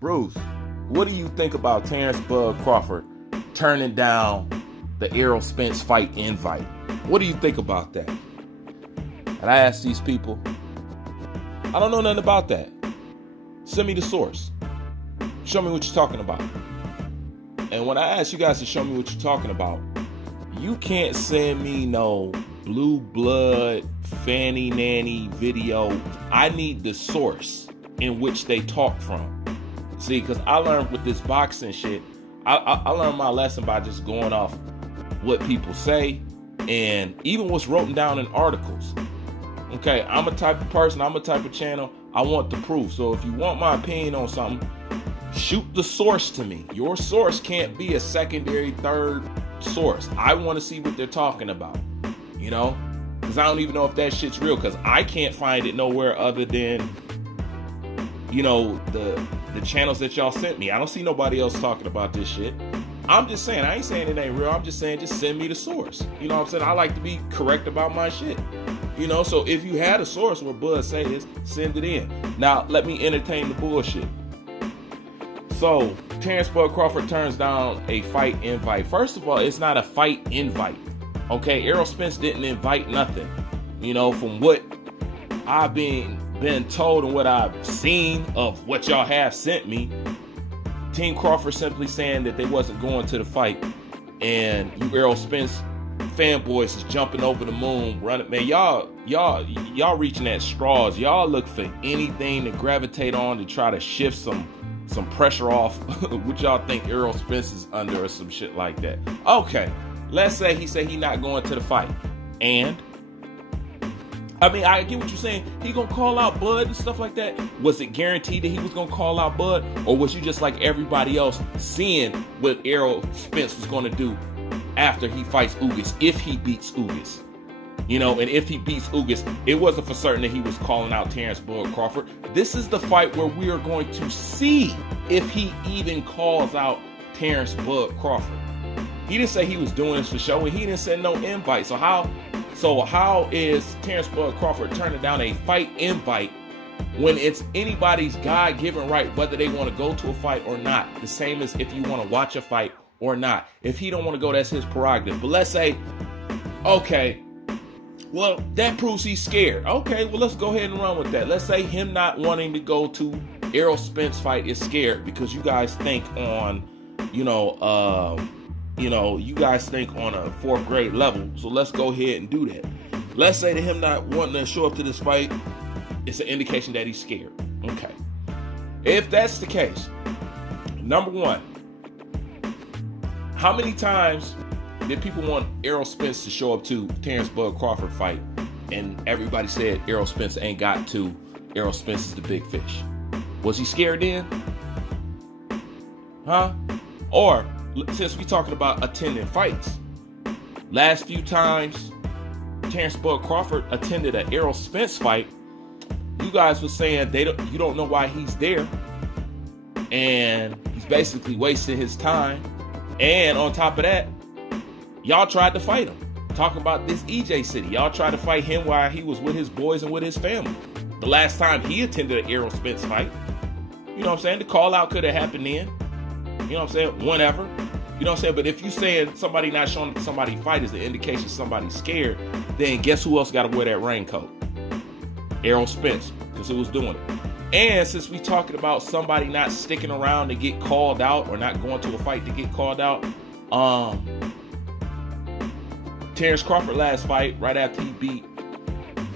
Bruce, what do you think about Terence Bud Crawford turning down the Errol Spence fight invite? What do you think about that? And I asked these people, I don't know nothing about that. Send me the source. Show me what you're talking about. And when I ask you guys to show me what you're talking about, you can't send me no blue blood fanny nanny video. I need the source in which they talk from. See, because I learned with this boxing shit, I learned my lesson by just going off what people say and even what's written down in articles. Okay, I'm a type of person, I'm a type of channel, I want the proof. So if you want my opinion on something, shoot the source to me. Your source can't be a secondary, third source. I want to see what they're talking about, you know? Because I don't even know if that shit's real, because I can't find it nowhere other than, you know, the channels that y'all sent me. I don't see nobody else talking about this shit. I'm just saying, I ain't saying it ain't real. I'm just saying, just send me the source. You know what I'm saying? I like to be correct about my shit. You know, so if you had a source where Bud say this, send it in. Now, let me entertain the bullshit. So, Terence Bud Crawford turns down a fight invite. First of all, it's not a fight invite. Okay, Errol Spence didn't invite nothing. You know, from what I've been told and what I've seen of what y'all have sent me, Team Crawford simply saying that they wasn't going to the fight, and you Errol Spence fanboys is jumping over the moon, running. Man, y'all reaching at straws. Y'all look for anything to gravitate on to try to shift some pressure off what y'all think Errol Spence is under or some shit like that. Okay, let's say he said he not going to the fight, and I mean, I get what you're saying. He gonna call out Bud and stuff like that. Was it guaranteed that he was gonna call out Bud? Or was you just like everybody else seeing what Errol Spence was gonna do after he fights Ugas, if he beats Ugas? You know, and if he beats Ugas, it wasn't for certain that he was calling out Terence Bud Crawford. This is the fight where we are going to see if he even calls out Terence Bud Crawford. He didn't say he was doing this for show, and he didn't send no invite. So how is Terence Bud Crawford turning down a fight invite when it's anybody's God-given right whether they want to go to a fight or not? The same as if you want to watch a fight or not. If he don't want to go, that's his prerogative. But let's say, okay, well, that proves he's scared. Okay, well, let's go ahead and run with that. Let's say him not wanting to go to Errol Spence fight is scared because you guys think on, you guys think on a 4th grade level. So let's go ahead and do that. Let's say that him not wanting to show up to this fight, it's an indication that he's scared. Okay. If that's the case, number one, how many times did people want Errol Spence to show up to Terence Bud Crawford fight and everybody said Errol Spence ain't got to, Errol Spence is the big fish? Was he scared then? Huh? Or, since we talking about attending fights, last few times Terence Bud Crawford attended an Errol Spence fight, you guys were saying you don't know why he's there, and he's basically wasting his time. And on top of that, y'all tried to fight him, talking about this EJ City. Y'all tried to fight him while he was with his boys and with his family. The last time he attended an Errol Spence fight, you know what I'm saying? The call out could have happened then. You know what I'm saying? Whenever. You know what I'm saying? But if you saying somebody not showing up to somebody fight is the indication somebody's scared, then guess who else got to wear that raincoat? Errol Spence, because he was doing it. And since we talking about somebody not sticking around to get called out or not going to a fight to get called out, Terence Crawford last fight, right after he beat,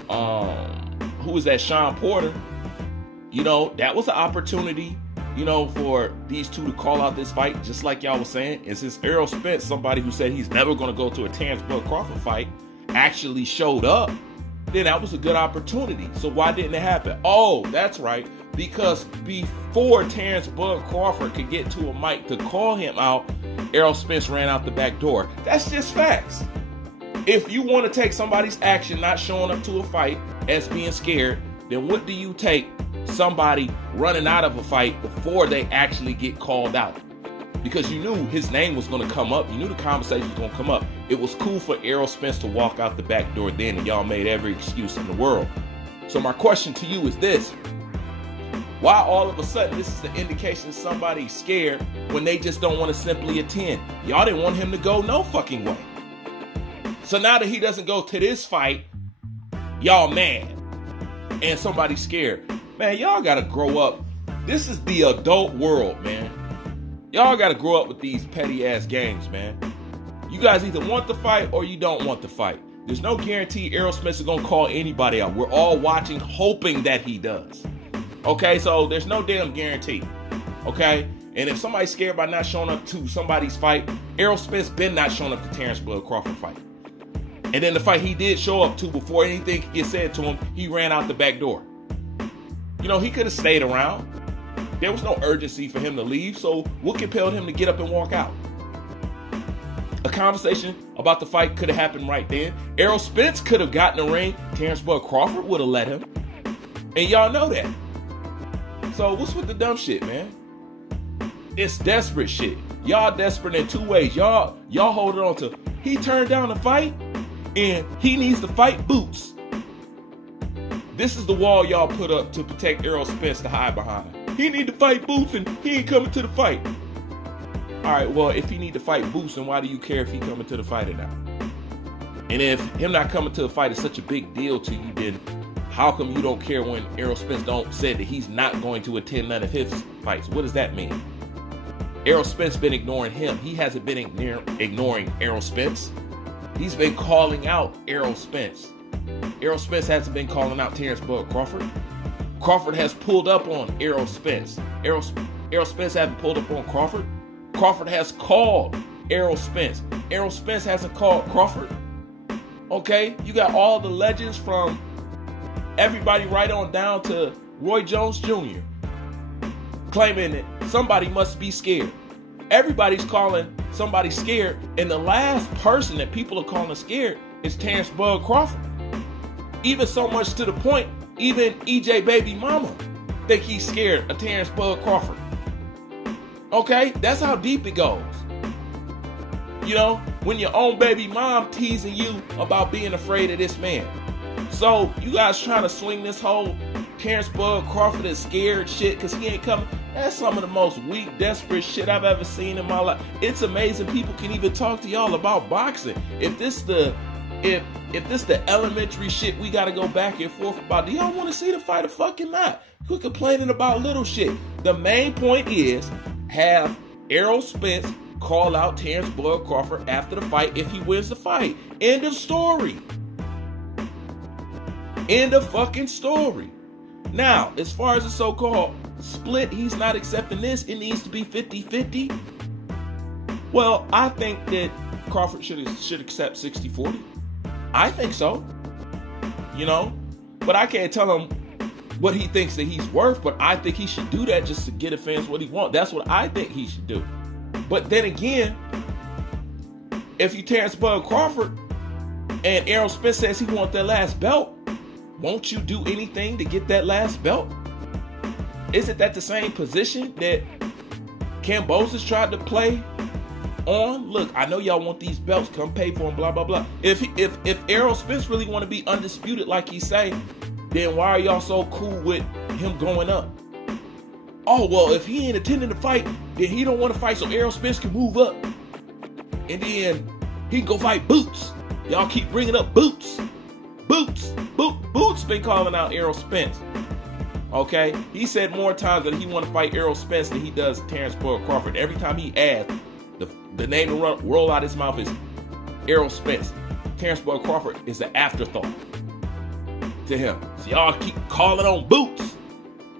who was that, Sean Porter, you know, that was an opportunity, you know, for these two to call out this fight, just like y'all was saying. And since Errol Spence, somebody who said he's never going to go to a Terence Bud Crawford fight, actually showed up, then that was a good opportunity. So why didn't it happen? Oh, that's right. Because before Terence Bud Crawford could get to a mic to call him out, Errol Spence ran out the back door. That's just facts. If you want to take somebody's action not showing up to a fight as being scared, then what do you take somebody running out of a fight before they actually get called out? Because you knew his name was going to come up. You knew the conversation was going to come up. It was cool for Errol Spence to walk out the back door then, and y'all made every excuse in the world. So my question to you is this. Why all of a sudden this is the indication somebody's scared when they just don't want to simply attend? Y'all didn't want him to go no fucking way. So now that he doesn't go to this fight, y'all mad. And somebody's scared. Man, y'all gotta grow up. This is the adult world, man. Y'all gotta grow up with these petty ass games, man. You guys either want the fight or you don't want the fight. There's no guarantee Errol Spence is gonna call anybody out. We're all watching, hoping that he does. Okay, so there's no damn guarantee. Okay? And if somebody's scared by not showing up to somebody's fight, Errol Spence been not showing up to Terence Crawford fight. And then the fight he did show up to, before anything could get said to him, he ran out the back door. You know, he could have stayed around. There was no urgency for him to leave, so what compelled him to get up and walk out? A conversation about the fight could have happened right then. Errol Spence could have gotten the ring. Terence Crawford would have let him. And y'all know that. So what's with the dumb shit, man? It's desperate shit. Y'all desperate in two ways. Y'all hold on to, he turned down the fight and he needs to fight Boots. This is the wall y'all put up to protect Errol Spence to hide behind. He need to fight Boots and he ain't coming to the fight. All right, well, if he need to fight Boots, then why do you care if he coming to the fight or not? And if him not coming to the fight is such a big deal to you, then how come you don't care when Errol Spence said that he's not going to attend none of his fights? What does that mean? Errol Spence been ignoring him. He hasn't been ignoring Errol Spence. He's been calling out Errol Spence. Errol Spence hasn't been calling out Terence Crawford. Crawford has pulled up on Errol Spence. Errol Spence hasn't pulled up on Crawford. Crawford has called Errol Spence. Errol Spence hasn't called Crawford. Okay? You got all the legends from everybody right on down to Roy Jones Jr. claiming that somebody must be scared. Everybody's calling somebody scared, and the last person that people are calling scared is Terence Crawford. Even so much to the point, even EJ Baby Mama think he's scared of Terence Crawford. Okay? That's how deep it goes. You know, when your own baby mom teasing you about being afraid of this man. So, you guys trying to swing this whole Terence Crawford is scared shit because he ain't coming. That's some of the most weak, desperate shit I've ever seen in my life. It's amazing people can even talk to y'all about boxing. If this the elementary shit we gotta go back and forth about, do y'all want to see the fight or fucking not? Quit complaining about little shit. The main point is have Errol Spence call out Terence Crawford after the fight if he wins the fight. End of story. End of fucking story. Now, as far as the so-called split, he's not accepting this. It needs to be 50-50. Well, I think that Crawford should accept 60-40. I think so. You know? But I can't tell him what he thinks that he's worth, but I think he should do that just to get the fans what he wants. That's what I think he should do. But then again, if you Terence Crawford and Errol Spence says he wants that last belt, won't you do anything to get that last belt? Isn't that the same position that Kambosos tried to play on? Look, I know y'all want these belts, come pay for them, blah, blah, blah. If Errol Spence really want to be undisputed like he say, then why are y'all so cool with him going up? Oh, well, if he ain't attending the fight, then he don't want to fight so Errol Spence can move up. And then he can go fight Boots. Y'all keep bringing up Boots. Boots been calling out Errol Spence. Okay? He said more times that he want to fight Errol Spence than he does Terence Crawford. Every time he asks, the name to roll out his mouth is Errol Spence. Terence Crawford is an afterthought to him. So y'all keep calling on Boots.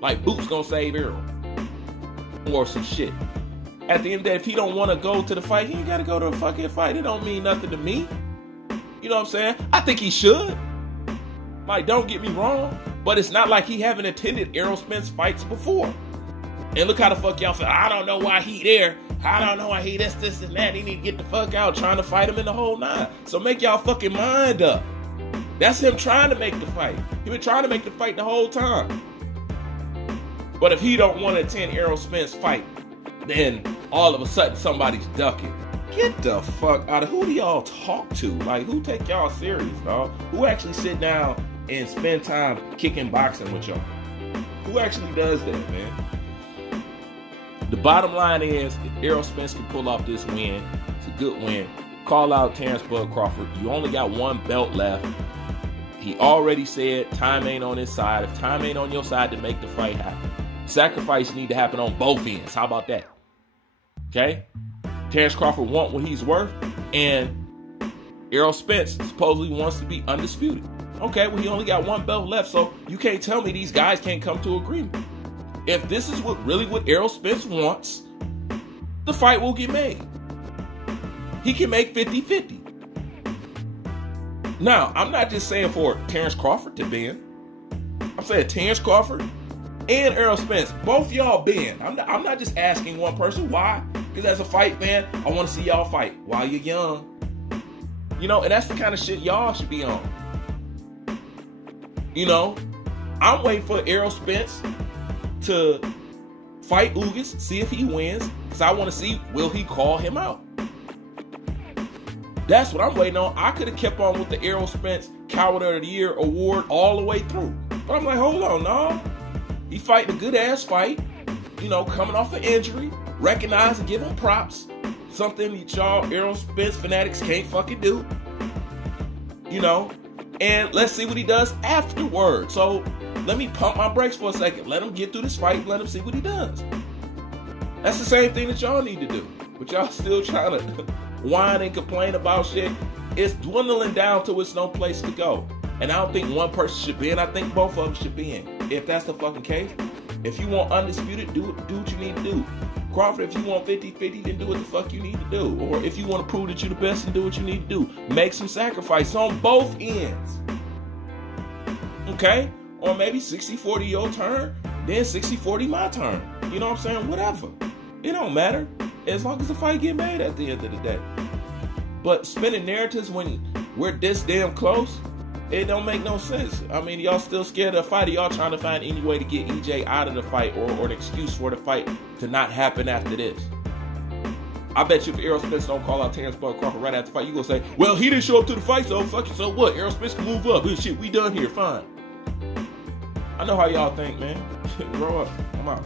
Like Boots gonna save Errol. Or some shit. At the end of the day, if he don't want to go to the fight, he ain't got to go to a fucking fight. It don't mean nothing to me. You know what I'm saying? I think he should. Like, don't get me wrong. But it's not like he haven't attended Errol Spence fights before. And look how the fuck y'all feel. I don't know why he there. I don't know why he this, and that. He need to get the fuck out trying to fight him in the whole nine. So make y'all fucking mind up. That's him trying to make the fight. He been trying to make the fight the whole time. But if he don't want to attend Errol Spence fight, then all of a sudden somebody's ducking. Get the fuck out of, who do y'all talk to? Like, who take y'all serious, dog? Who actually sit down and spend time kicking boxing with y'all? Who actually does that, man? The bottom line is, if Errol Spence can pull off this win, it's a good win. Call out Terence Bud Crawford. You only got one belt left. He already said time ain't on his side. If time ain't on your side to make the fight happen, sacrifice need to happen on both ends. How about that? Okay? Terence Crawford want what he's worth, and Errol Spence supposedly wants to be undisputed. Okay, well, he only got one belt left, so you can't tell me these guys can't come to agreement. If this is what Errol Spence wants, the fight will get made. He can make 50-50. Now, I'm not just saying for Terence Crawford to bend. I'm saying Terence Crawford and Errol Spence, both y'all bend. I'm not just asking one person. Why? Because as a fight fan, I want to see y'all fight while you're young. You know, and that's the kind of shit y'all should be on. You know, I'm waiting for Errol Spence to fight Ugas, see if he wins, because I want to see, will he call him out? That's what I'm waiting on. I could have kept on with the Errol Spence Coward of the Year award all the way through. But I'm like, hold on, no. He fighting a good-ass fight, you know, coming off an injury, recognize and give him props. Something that y'all Errol Spence fanatics can't fucking do. You know? And let's see what he does afterward. So let me pump my brakes for a second. Let him get through this fight and let him see what he does. That's the same thing that y'all need to do. But y'all still trying to whine and complain about shit. It's dwindling down to it's no place to go. And I don't think one person should be in. I think both of them should be in. If that's the fucking case. If you want undisputed, do what you need to do. Crawford, if you want 50-50, then do what the fuck you need to do. Or if you want to prove that you're the best, then do what you need to do. Make some sacrifice on both ends. Okay? Or maybe 60-40 your turn, then 60-40 my turn. You know what I'm saying? Whatever. It don't matter. As long as the fight get made at the end of the day. But spinning narratives when we're this damn close, it don't make no sense. I mean, y'all still scared of the fight. Y'all trying to find any way to get EJ out of the fight or an excuse for the fight to not happen after this. I bet you if Errol Spence don't call out Terence Bud Crawford right after the fight, you gonna say, well, he didn't show up to the fight, so fuck it, so what? Errol Spence can move up. Good shit, we done here, fine. I know how y'all think, man. Grow up. I'm out.